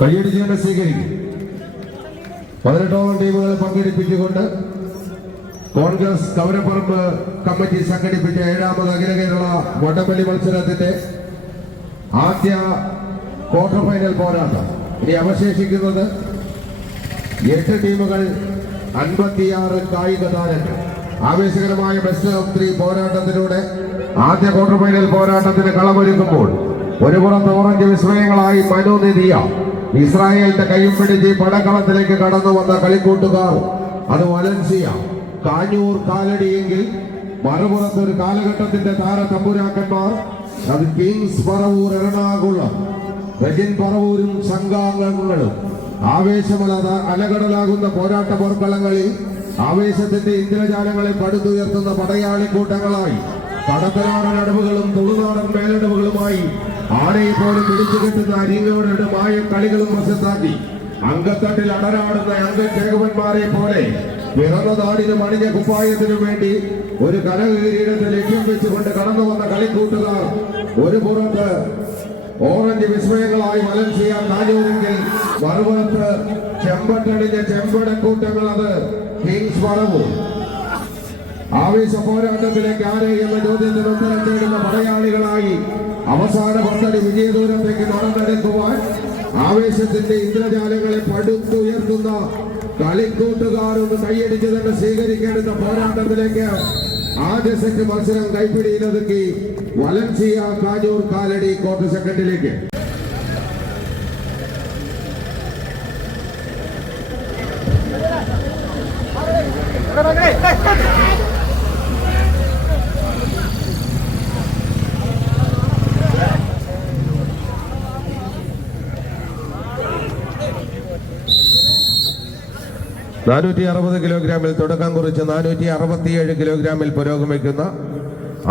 കയ്യടിച്ചേണ്ട സ്വീകരിക്കും. 18ഓളം ടീമുകളെ പങ്കെടുപ്പിച്ചുകൊണ്ട് കോൺഗ്രസ് കവരപ്പറമ്പ് കമ്മിറ്റി സംഘടിപ്പിച്ച 7ാമത് അഖില കേരള വടംവലി മത്സരത്തിന്റെ ആദ്യ ക്വാർട്ടർ ഫൈനൽ പോരാട്ടം. ഇനി അവശേഷിക്കുന്നത് 8 ടീമുകൾ, 56 കായിക താരങ്ങൾ. ആവേശകരമായ ബെസ്റ്റ് ഓഫ് 3 പോരാട്ടത്തിലൂടെ ആദ്യ ക്വാർട്ടർ ഫൈനൽ പോരാട്ടത്തിന് കളമൊരുക്കുമ്പോൾ ഒരു പുറത്ത് ഓറഞ്ച് വിസ്മയങ്ങളായി മനോനിധിയ ഇസ്രായേലിന്റെ കൈയും പിടിച്ച് പടക്കളത്തിലേക്ക് കടന്നു വന്ന കളിക്കൂട്ടുകാർ അത് വലൻസിയ കാഞ്ഞൂർ കാലടിയെങ്കിൽ മറുപുറത്ത് ഒരു കാലഘട്ടത്തിന്റെ താര തമ്പുരാക്കന്മാർ അത് കിങ്സ് പറവൂർ എറണാകുളം രജിൻ പറവൂരും സംഘാംഗങ്ങളും അലകടലാകുന്ന പോരാട്ട പോർക്കളങ്ങളിൽ ആവേശത്തിന്റെ ഇന്ദ്രജാലങ്ങളെ പടുത്തുയർത്തുന്ന പടയാളി കൂട്ടങ്ങളായി കടത്തനാടൻ അടവുകളും തുളുനാടൻ മേലടവുകളുമായി ആനയെ പോലും പിടിച്ചു കെട്ടുന്ന അരിങ്ങോടടുമായ കളികളും വശത്താക്കി അങ്കത്തട്ടിൽ അടരാടുന്ന അംഗചേകവന്മാരെ പോലെ പിറന്ന നാടിനും അണിഞ്ഞ കുപ്പായത്തിനു വേണ്ടി ഒരു കനകീരീടത്തെ ലക്ഷ്യം വെച്ചുകൊണ്ട് കടന്നു വന്ന കളിക്കൂട്ടുകാർ ഒരു പുറത്ത് ഓറഞ്ച് വിസ്മയങ്ങളായി വലൻസിയ കാഞ്ഞൂരെങ്കിൽ മറുപുറത്ത് ചെമ്പട്ടണിഞ്ഞ ചെമ്പടക്കൂട്ടങ്ങൾ അത് കിങ്സ് പറവൂർ. ആവേശ പോരാട്ടത്തിലേക്ക് ആരെ എന്ന ചോദ്യത്തിന് ഉത്തരം തേടുന്ന പടയാളികളായി അവസാന പന്തടി വിജയദൂരത്തേക്ക് നടന്നെടുക്കുവാൻ ആവേശത്തിന്റെ ഇന്ദ്രജാലങ്ങളെ പടുത്തുയർത്തുന്ന കളിക്കൂട്ടുകാർ ഒന്ന് കൈയടിച്ച് തന്നെ സ്വീകരിക്കേണ്ടുന്ന പോരാട്ടത്തിലേക്ക് ആദ്യ സെറ്റ് മത്സരം കൈപ്പിടിയിലൊതുക്കി വലൻസിയ കാഞ്ഞൂർ കാലടി ക്വാർട്ടർ സെക്കൻഡിലേക്ക്. കിലോഗ്രാമിൽ തുടക്കം കുറിച്ച് 467 കിലോഗ്രാമിൽ പുരോഗമിക്കുന്ന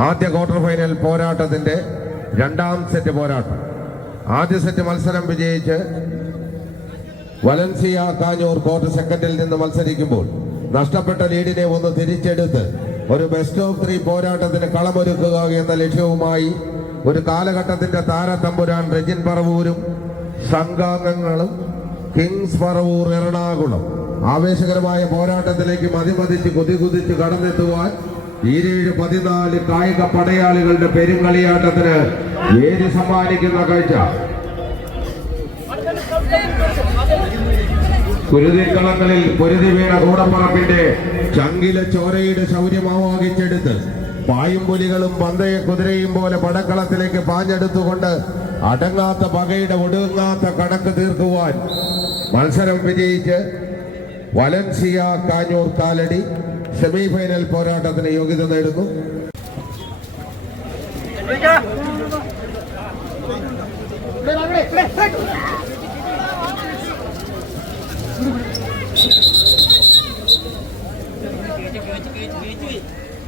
ആദ്യ ക്വാർട്ടർ ഫൈനൽ പോരാട്ടത്തിന്റെ 2ാം സെറ്റ് പോരാട്ടം. ആദ്യ സെറ്റ് മത്സരം വിജയിച്ച് വലൻസിയ കാഞ്ഞൂർ ക്വാർട്ടർ സെക്കൻഡിൽ നിന്ന് മത്സരിക്കുമ്പോൾ നഷ്ടപ്പെട്ട ലീഡിനെ ഒന്ന് തിരിച്ചെടുത്ത് ഒരു ബെസ്റ്റ് ഓഫ് 3 പോരാട്ടത്തിന് കളമൊരുക്കുക എന്ന ലക്ഷ്യവുമായി ഒരു കാലഘട്ടത്തിന്റെ താരതമ്പുരാൻ രജിൻ പറവൂരും സംഘാംഗങ്ങളും കിങ്സ് പറവൂർ എറണാകുളം ആവേശകരമായ പോരാട്ടത്തിലേക്ക് മതിമതിച്ച് കുതികുതിച്ച് കടന്നെത്തുവാൻ 14 കായിക പടയാളികളുടെ പെരുങ്കളിയാട്ടത്തിന് വേദി സമ്മാനിക്കുന്ന കാഴ്ച. കുരുതിക്കളങ്ങളിൽ പൊരുതി വീണ കൂടപ്പറപ്പിന്റെ ചങ്കില ചോരയുടെ ശൗര്യമാവാകിച്ചെടുത്ത് പായും പുലികളും പന്തയ കുതിരയും പോലെ പടക്കളത്തിലേക്ക് പാഞ്ഞെടുത്തുകൊണ്ട് അടങ്ങാത്ത പകയുടെ ഒടുങ്ങാത്ത കണക്ക് തീർക്കുവാൻ മത്സരം വിജയിച്ച് Valencia Kanjoor Kalady semi final പോരാട്ടത്തിന് യോഗ്യത നേടുന്നു.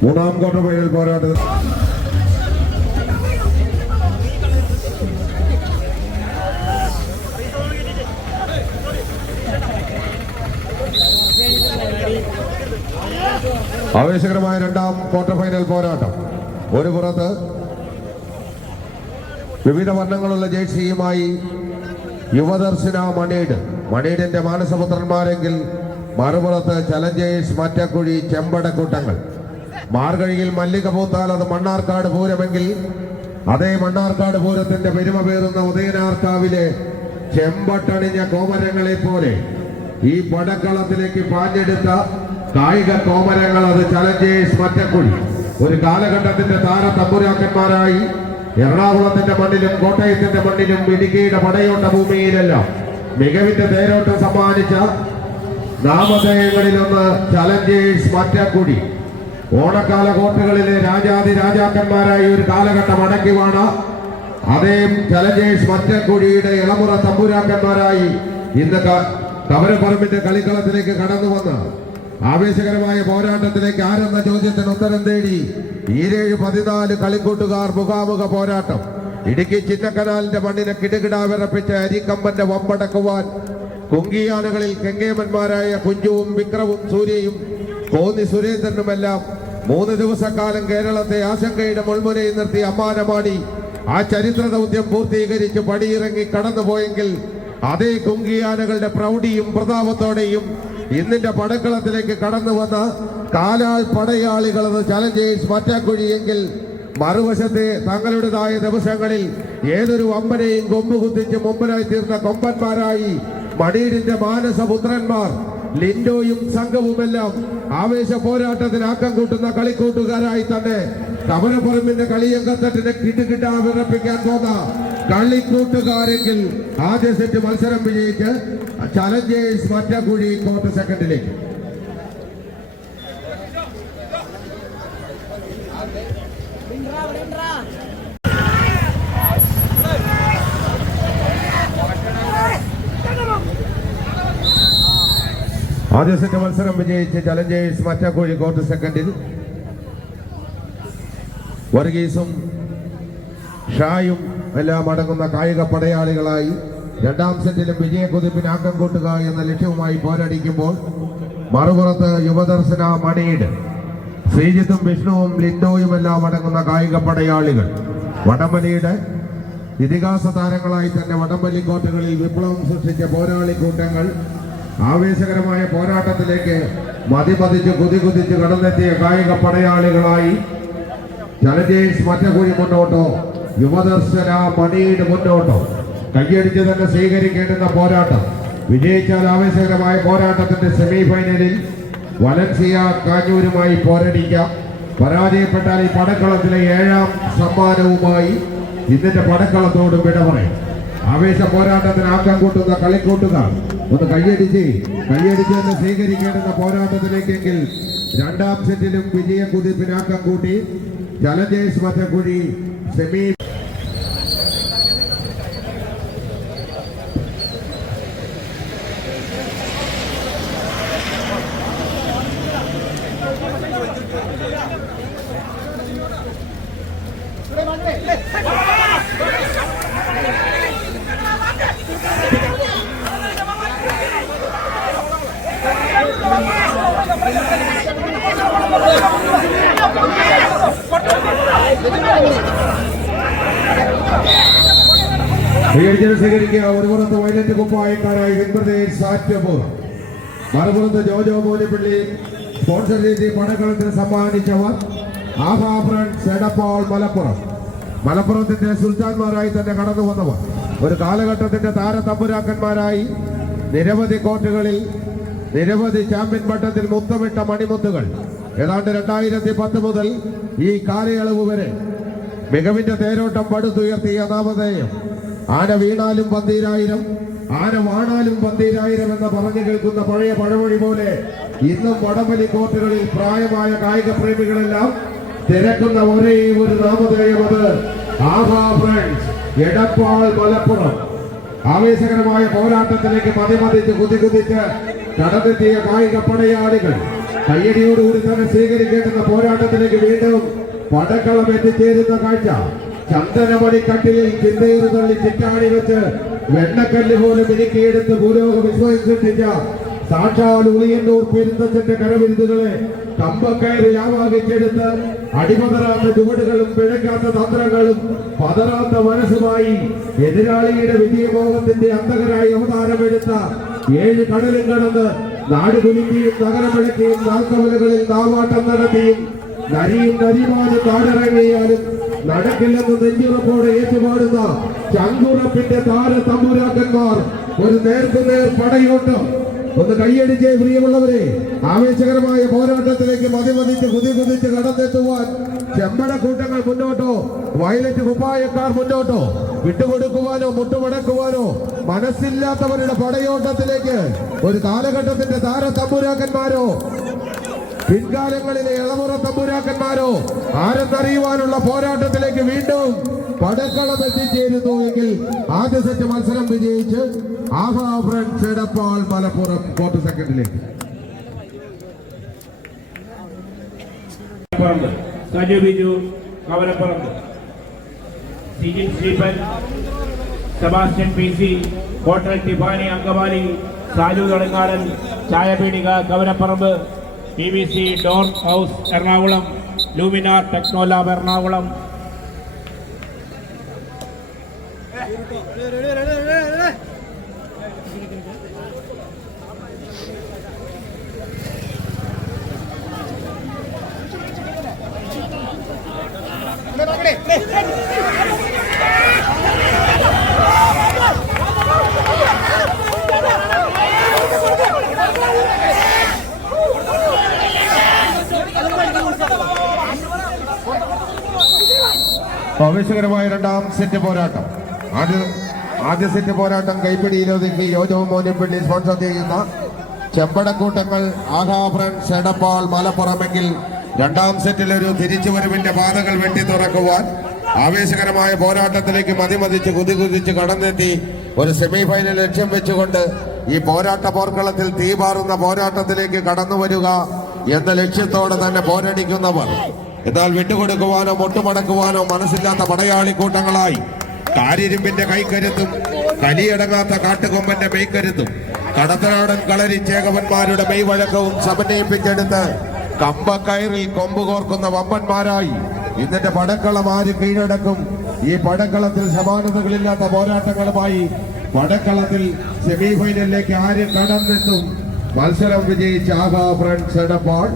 മൂന്നാം ക്വാർട്ടർ ഫൈനൽ പോരാട്ടത്തിൽ ആവേശകരമായ 2ാം ക്വാർട്ടർ ഫൈനൽ പോരാട്ടം. ഒരു പുറത്ത് വിവിധ വർണ്ണങ്ങളുള്ള ജേഴ്സിയുമായി യുവദർശന മണീഡിന്റെ മാനസപുത്രന്മാരെങ്കിൽ മറുപുറത്ത് ചലഞ്ചേഴ്സ് മറ്റക്കുഴി ചെമ്പടക്കൂട്ടങ്ങൾ. മാർഗഴിയിൽ മല്ലിക പൂത്താൽ അത് മണ്ണാർക്കാട് പൂരമെങ്കിൽ അതേ മണ്ണാർക്കാട് പൂരത്തിന്റെ പെരുമ പേറുന്ന ഉദയനാർക്കാവിലെ ചെമ്പട്ടണിഞ്ഞ കോമരങ്ങളെ പോലെ ഈ പടക്കളത്തിലേക്ക് പാഞ്ഞെടുത്ത കായിക കോമരങ്ങൾ അത് ചലഞ്ചേഴ്സ് മറ്റക്കുഴി. ഒരു കാലഘട്ടത്തിന്റെ താര തമ്പുരാക്കന്മാരായി എറണാകുളത്തിന്റെ മണ്ണിലും കോട്ടയത്തിന്റെ മണ്ണിലും ഇടുക്കിയുടെ പടയോട്ട ഭൂമിയിലെല്ലാം മികവിന്റെ തേരോട്ടം സമ്മാനിച്ച നാമധേയങ്ങളിലൊന്ന് ചലഞ്ചേഴ്സ് മറ്റക്കുഴി. ഓണക്കാല കോട്ടകളിലെ രാജാതി രാജാക്കന്മാരായി ഒരു കാലഘട്ടം അടക്കിവാണ അതേ ചലഞ്ചേഴ്സ് മറ്റക്കുഴിയുടെ ഇളമുറ തമ്പുരാക്കന്മാരായി ഇന്ന് കവരപ്പറമ്പിന്റെ കളിക്കളത്തിലേക്ക് കടന്നു വന്ന ആവേശകരമായ പോരാട്ടത്തിലേക്ക് ആരെന്ന ചോദ്യത്തിന് ഉത്തരം തേടി 14 കളിക്കൂട്ടുകാർ മുഖാമുഖ പോരാട്ടം. ഇടുക്കി ചിന്നക്കനാലിന്റെ മണ്ണിനെ കിടുകിടാ വിറപ്പിച്ച അരിക്കമ്പന്റെ വമ്പടക്കുവാൻ കുങ്കിയാനകളിൽ കെങ്ങേമന്മാരായ കുഞ്ചുവും വിക്രവും സൂര്യയും കോന്നി സുരേന്ദ്രനുമെല്ലാം 3 ദിവസക്കാലം കേരളത്തെ ആശങ്കയുടെ മുൾമുനയിൽ നിർത്തി അമ്മാനമാടി ആ ചരിത്ര ദൗത്യം പൂർത്തീകരിച്ച് പടിയിറങ്ങി കടന്നുപോയെങ്കിൽ അതേ കുങ്കിയാനകളുടെ പ്രൗഢിയും പ്രതാപത്തോടെയും ഇന്നിന്റെ പടക്കളത്തിലേക്ക് കടന്നു വന്ന കാലാൾ പടയാളികളത് ചലഞ്ചേഴ്സ് മറ്റക്കുഴിയെങ്കിൽ മറുവശത്തെ തങ്ങളുടേതായ ദിവസങ്ങളിൽ ഏതൊരു വമ്പനെയും കൊമ്പുകുത്തിച്ച് മുമ്പനായി തീർന്ന കൊമ്പന്മാരായി മണീടിന്റെ മാനസപുത്രന്മാർ ലിൻഡോയും സംഘവുമെല്ലാം ആവേശ പോരാട്ടത്തിന് ആക്കം കൂട്ടുന്ന കളിക്കൂട്ടുകാരായി തന്നെ കവരപ്പറമ്പിന്റെ കളിയങ്കത്തട്ടിനെ കിടുകിടാ വിറപ്പിക്കാൻ പോന്ന കളിക്കൂട്ടുകാരെങ്കിൽ ആദ്യ സെറ്റ് മത്സരം വിജയിച്ച് ചലഞ്ചേഴ്സ് മറ്റക്കുഴി ക്വാർട്ടർ സെക്കൻഡിലേക്ക്. ആദ്യ സെറ്റ് മത്സരം വിജയിച്ച് ചലഞ്ചേഴ്സ് മറ്റക്കുഴി ക്വാർട്ടർ സെക്കൻഡിൽ വർഗീസും ഷായും എല്ലാം അടങ്ങുന്ന കായിക പടയാളികളായി രണ്ടാം സെറ്റിലും വിജയക്കുതിപ്പിന് ആക്കം കൂട്ടുക എന്ന ലക്ഷ്യവുമായി പോരടിക്കുമ്പോൾ മറുപുറത്ത് യുവദർശന മണീട് ശ്രീജിത്തും വിഷ്ണുവും ലിൻഡോയും എല്ലാം അടങ്ങുന്ന കായിക പടയാളികൾ. വടംവലിയുടെ ഇതിഹാസ താരങ്ങളായി തന്നെ വടംവലി കോട്ടകളിൽ വിപ്ലവം സൃഷ്ടിച്ച പോരാളി കൂട്ടങ്ങൾ ആവേശകരമായ പോരാട്ടത്തിലേക്ക് മതിമതിച്ച് കുതികുതിച്ച് കടന്നെത്തിയ കായിക പടയാളികളായി ചലഞ്ചേഴ്സ് മറ്റക്കുഴി മുന്നോട്ടോ യുവദർശന മണീട് മുന്നോട്ടോ കയ്യടിച്ച് തന്നെ സ്വീകരിക്കേണ്ടുന്ന പോരാട്ടം. വിജയിച്ചാൽ ആവേശകരമായ പോരാട്ടത്തിന്റെ സെമി ഫൈനലിൽ വലൻസിയ കാഞ്ഞൂരുമായി പോരടിക്കാം. പരാജയപ്പെട്ടാൽ ഈ പടക്കളത്തിലെ 7ാം സമ്മാനവുമായി ഇന്നത്തെ പടക്കളത്തോട് വിട പറയും. ആവേശ പോരാട്ടത്തിന് ആക്കം കൂട്ടുന്ന കളിക്കൂട്ടുകാർ ഒന്ന് കയ്യടിച്ച് തന്നെ സ്വീകരിക്കേണ്ടുന്ന പോരാട്ടത്തിലേക്കെങ്കിൽ രണ്ടാം സെറ്റിലും വിജയക്കുതിപ്പിന് ആക്കം കൂട്ടി ചലഞ്ചേഴ്സ് മറ്റക്കുഴി സെമി സ്വീകരിക്കുക. ഒരു പുറത്ത് വയലറ്റ് കുപ്പായക്കാരായി വെങ്കടേഷ് സാറ്റപൂർ, മറുപുറത്ത് ജോജോ മോനിപ്പള്ളി സ്പോൺസർ ചെയ്ത് പടക്കളത്തിന് സമ്മാനിച്ചവർ ആഹാ ഫ്രണ്ട്സ് എടപ്പാൾ മലപ്പുറം. മലപ്പുറത്തിന്റെ സുൽത്താൻമാരായി തന്നെ കടന്നു വന്നവർ ഒരു കാലഘട്ടത്തിന്റെ താരതമ്പുരാക്കന്മാരായി നിരവധി കോർട്ടുകളിൽ നിരവധി ചാമ്പ്യൻ പട്ടത്തിൽ മുത്തമിട്ട മണിമുത്തുകൾ. ഏതാണ്ട് 2010 മുതൽ ഈ കാലയളവ് വരെ മികവിന്റെ തേരോട്ടം പടുത്തുയർത്തിയ നാമധേയം. ആന വീണാലും 12000, ആന വാണാലും 12000 എന്ന് പറഞ്ഞു കേൾക്കുന്ന പഴയ പഴമൊഴി പോലെ ഇന്നും വടംവലി കോർട്ടുകളിൽ പ്രായമായ കായിക പ്രേമികളെല്ലാം തിരക്കുന്ന ഒരേ ഒരു നാമധേയം, അത് ആഹാ ഫ്രണ്ട്സ് എടപ്പാൾ മലപ്പുറം. ആവേശകരമായ പോരാട്ടത്തിലേക്ക് മതിമതിച്ച് കുതികുതിച്ച് കടന്നെത്തിയ കായിക പടയാളികൾ കയ്യടിയോടുകൂടി തന്നെ സ്വീകരിക്കേണ്ടുന്ന പോരാട്ടത്തിലേക്ക് വീണ്ടും പടക്കളം എത്തിച്ചേരുന്ന കാഴ്ച. ചന്ദനമണിക്കട്ടിലിൽ ചിന്തയേറ് തള്ളി ചിറ്റാണി വെച്ച് വെണ്ണക്കല്ല് പോലും മിനുക്കിയെടുത്ത് ഭൂലോക വിസ്മയം സൃഷ്ടിച്ച സാക്ഷാൽ ഉളിയന്നൂർ പെരുന്തച്ചന്റെ കരവിരുതുകളെ കമ്പക്കയറി ആവാഹിച്ചെടുത്ത് അടിപതറാത്ത ചുവടുകളും പിഴയ്ക്കാത്ത തന്ത്രങ്ങളും പതറാത്ത മനസ്സുമായി എതിരാളിയുടെ വിജയമോഹത്തിന്റെ അന്തകരായി അവതാരമെടുത്ത 7 കടലും കടന്ന് നാട് കുലുക്കിയും നഗരമിളക്കിയും നാൽക്കവലകളിൽ നാവാട്ടം നടത്തിയും നരിയും നരിമാനും കാടിറങ്ങിയാലും നടക്കില്ലെന്ന് നെഞ്ചുറപ്പോടെ ഏറ്റുപാടുന്ന ചങ്കുറപ്പിന്റെ താരതമ്പുരാക്കന്മാർ ഒരു നേർക്കുനേർ പടയോട്ടം. ഒന്ന് കൈയടിച്ച് പ്രിയമുള്ളവരെ, ആവേശകരമായ പോരാട്ടത്തിലേക്ക് മതിമതിച്ച് കുതികുതിച്ച് കടന്നെത്തുവാൻ ചെമ്പടക്കൂട്ടങ്ങൾ മുന്നോട്ടോ വയലറ്റ് കുപ്പായക്കാർ മുന്നോട്ടോ വിട്ടുകൊടുക്കുവാനോ മുട്ടുമടക്കുവാനോ മനസ്സില്ലാത്തവരുടെ പടയോട്ടത്തിലേക്ക് ഒരു കാലഘട്ടത്തിന്റെ താരതമ്പുരാക്കന്മാരോ പിൻകാലങ്ങളിലെ ഇളമുറ തമ്പുരാക്കന്മാരോ ആരെന്നറിയുവാനുള്ള പോരാട്ടത്തിലേക്ക് വീണ്ടും പടക്കളം എത്തിച്ചേരുന്നുവെങ്കിൽ ആദ്യ സെറ്റ് മത്സരം വിജയിച്ച് ആഹാ ഫ്രണ്ട്സ് എടപ്പാൾ മലപ്പുറം ക്വാർട്ടർ സെക്കൻഡിലേക്ക്. Saju Biju Kavalapparambu, Sijin Sreepan, Sebastian PC, hotel Tiffany Angamaly, Saju Thadangadan, Chayapeedika Kavalapparambu, PVC door house Ernakulam, Luminar Technolab Ernakulam. ആവേശകരമായ രണ്ടാം സെറ്റ് പോരാട്ടം. ആദ്യ സെറ്റ് പോരാട്ടം കൈപ്പിടിയിലൊതുക്കി യോജോ മോനിപ്പള്ളി സ്പോൺസർ ചെയ്യുന്ന ചെമ്പടക്കൂട്ടങ്ങൾ ആഹാ ഫ്രണ്ട്സ് എടപ്പാൾ മലപ്പുറമെങ്കിൽ രണ്ടാം സെറ്റിൽ ഒരു തിരിച്ചുവരവിന്റെ പാതകൾ വെട്ടി തുറക്കുവാൻ ആവേശകരമായ പോരാട്ടത്തിലേക്ക് മതിമതിച്ച് കുതികുതിച്ച് കടന്നെത്തി ഒരു സെമിഫൈനൽ ലക്ഷ്യം വെച്ചുകൊണ്ട് ഈ പോരാട്ട പോർക്കളത്തിൽ തീപാറുന്ന പോരാട്ടത്തിലേക്ക് കടന്നു വരിക എന്ന ലക്ഷ്യത്തോടെ തന്നെ പോരടിക്കുന്നവർ, എന്നാൽ വിട്ടുകൊടുക്കുവാനോ മുട്ടുമടക്കുവാനോ മനസ്സില്ലാത്ത പടയാളി കൂട്ടങ്ങളായി കാരിരുമ്പിന്റെ കൈക്കരുത്തും കലിയടങ്ങാത്ത കാട്ടുകൊമ്പന്റെ മെയ്ക്കരുത്തും കടത്തനാടൻ കളരി ചേകവന്മാരുടെ മെയ്വഴക്കവും സമന്വയിപ്പിച്ചെടുത്ത് കമ്പക്കയറിൽ കൊമ്പ് കോർക്കുന്ന വമ്പന്മാരായി ഇന്നത്തെ പടക്കളം ആര് കീഴടക്കും? ഈ പടക്കളത്തിൽ സമാനതകളില്ലാത്ത പോരാട്ടങ്ങളുമായി പടക്കളത്തിൽ സെമിഫൈനലിലേക്ക് ആര് കടന്നെത്തും? മത്സരം വിജയിച്ച ആഹാ ഫ്രണ്ട്സ് എടപ്പാൾ